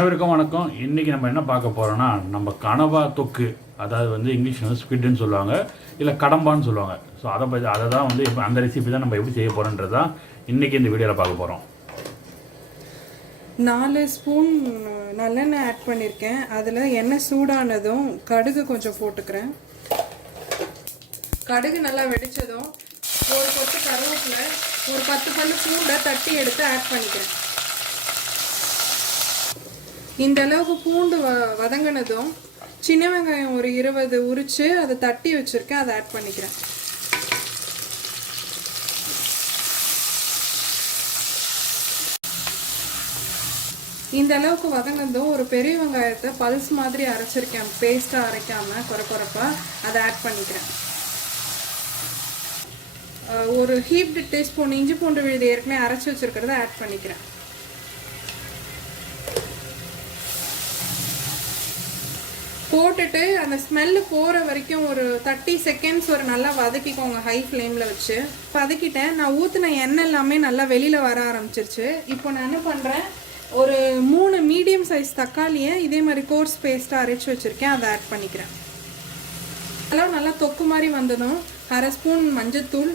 அனைவருக்கும் வணக்கம். இன்றைக்கி நம்ம என்ன பார்க்க போகிறோன்னா, நம்ம கனவா தொக்கு, அதாவது வந்து இங்கிலீஷ் வந்து ஸ்குவிட்னு சொல்லுவாங்க, இல்லை கடம்பான்னு சொல்லுவாங்க. ஸோ அதை தான் வந்து இப்போ அந்த ரெசிபி தான் நம்ம எப்படி செய்ய போகிறோன்றது தான் இன்றைக்கி இந்த வீடியோவில் பார்க்க போகிறோம். 4 ஸ்பூன் நல்லெண்ணெய் ஆட் பண்ணியிருக்கேன். அதில் எண்ணெய் சூடானதும் கடுகு கொஞ்சம் போட்டுக்கிறேன். கடுகு நல்லா வெடித்ததும் ஒரு கொத்து கருவேப்பிலை, ஒரு 10 பல்லு பூண்டை தட்டி எடுத்து ஆட் பண்ணிக்கிறேன். இந்த அளவுக்கு பூண்டு வதங்கினதும் சின்ன வெங்காயம் ஒரு 20 உரித்து அதை தட்டி வச்சுருக்கேன், அதை ஆட் பண்ணிக்கிறேன். இந்த அளவுக்கு வதங்கினதும் ஒரு பெரிய வெங்காயத்தை பல்ஸ் மாதிரி அரைச்சிருக்கேன், பேஸ்ட்டாக அரைக்காமல் குறைப்பாக அதை ஆட் பண்ணிக்கிறேன். ஒரு ஹீப்டு டீஸ்பூன் இஞ்சி பூண்டு விழுது ஏற்கனவே அரைச்சி வச்சுருக்கிறத ஆட் பண்ணிக்கிறேன். போட்டுட்டு அந்த ஸ்மெல்லு போகிற வரைக்கும் ஒரு 30 செகண்ட்ஸ் ஒரு நல்லா வதக்கிக்கோங்க, ஹை ஃப்ளேமில் வச்சு. வதக்கிட்டேன். நான் ஊற்றின எண்ணெய் எல்லாமே நல்லா வெளியில் வர ஆரம்பிச்சிருச்சு. இப்போ நான் என்ன பண்ணுறேன், ஒரு 3 மீடியம் சைஸ் தக்காளியை இதே மாதிரி கோர்ஸ் பேஸ்ட்டாக அரைச்சி வச்சுருக்கேன், அதை ஆட் பண்ணிக்கிறேன். அதெல்லாம் நல்லா தொக்கு மாதிரி வந்ததும் 1/2 ஸ்பூன் மஞ்சத்தூள்,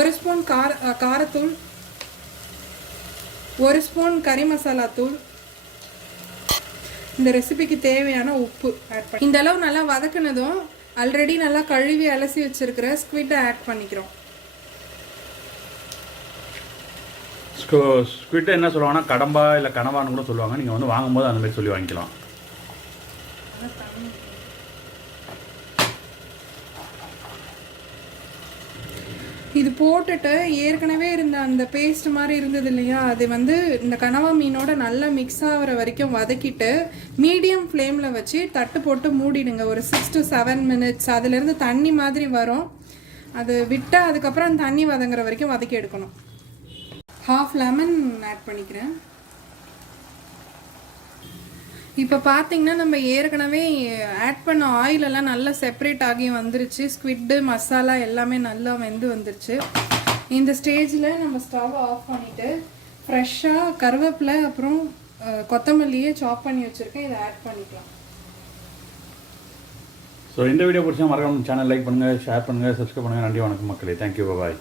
1 ஸ்பூன் காரத்தூள், 1 ஸ்பூன் கறி மசாலா தூள், இந்த ரெசிபிக்கு தேவையான உப்பு ஆட் பண்ணி இந்த அளவு நல்லா வதக்கினதும் ஆல்ரெடி நல்லா கழுவி அலசி வச்சிருக்கிற ஸ்குவிட்டை ஆட் பண்ணிக்கிறோம். ஸ்குவிட்டை என்ன சொல்லுவாங்கன்னா கடம்பா இல்லை கனவான்னு கூட சொல்லுவாங்க. நீங்கள் வந்து வாங்கும்போது அந்த மாதிரி சொல்லி வாங்கிக்கலாம். இது போட்டுட்டு ஏற்கனவே இருந்த அந்த பேஸ்ட் மாதிரி இருந்தது இல்லையா, அது வந்து இந்த கனவா மீனோட நல்லா மிக்ஸ் ஆகிற வரைக்கும் வதக்கிட்டு மீடியம் ஃப்ளேமில் வச்சு தட்டு போட்டு மூடிடுங்க. ஒரு 6 to 7 மினிட்ஸ். அதுலேருந்து தண்ணி மாதிரி வரும், அது விட்டால் அதுக்கப்புறம் அந்த தண்ணி வதங்குற வரைக்கும் வதக்கி எடுக்கணும். 1/2 லெமன் ஆட் பண்ணிக்கிறேன். இப்போ பார்த்தீங்கன்னா நம்ம ஏற்கனவே ஆட் பண்ண ஆயிலெல்லாம் நல்லா செப்பரேட் ஆகி வந்துருச்சு. ஸ்குவிட்டு மசாலா எல்லாமே நல்லா வெந்து வந்துருச்சு. இந்த ஸ்டேஜில் நம்ம ஸ்டவ்வை ஆஃப் பண்ணிவிட்டு ஃப்ரெஷ்ஷாக கருவேப்பிலை அப்புறம் கொத்தமல்லியே சாப் பண்ணி வச்சுருக்கேன், இதை ஆட் பண்ணிக்கலாம். ஸோ இந்த வீடியோ பிடிச்சா மறக்காம சேனல் லைக் பண்ணுங்கள், ஷேர் பண்ணுங்கள், சப்ஸ்கிரைப் பண்ணுங்கள். நன்றி, வணக்கம் மக்களே. தேங்க்யூ, பாய்.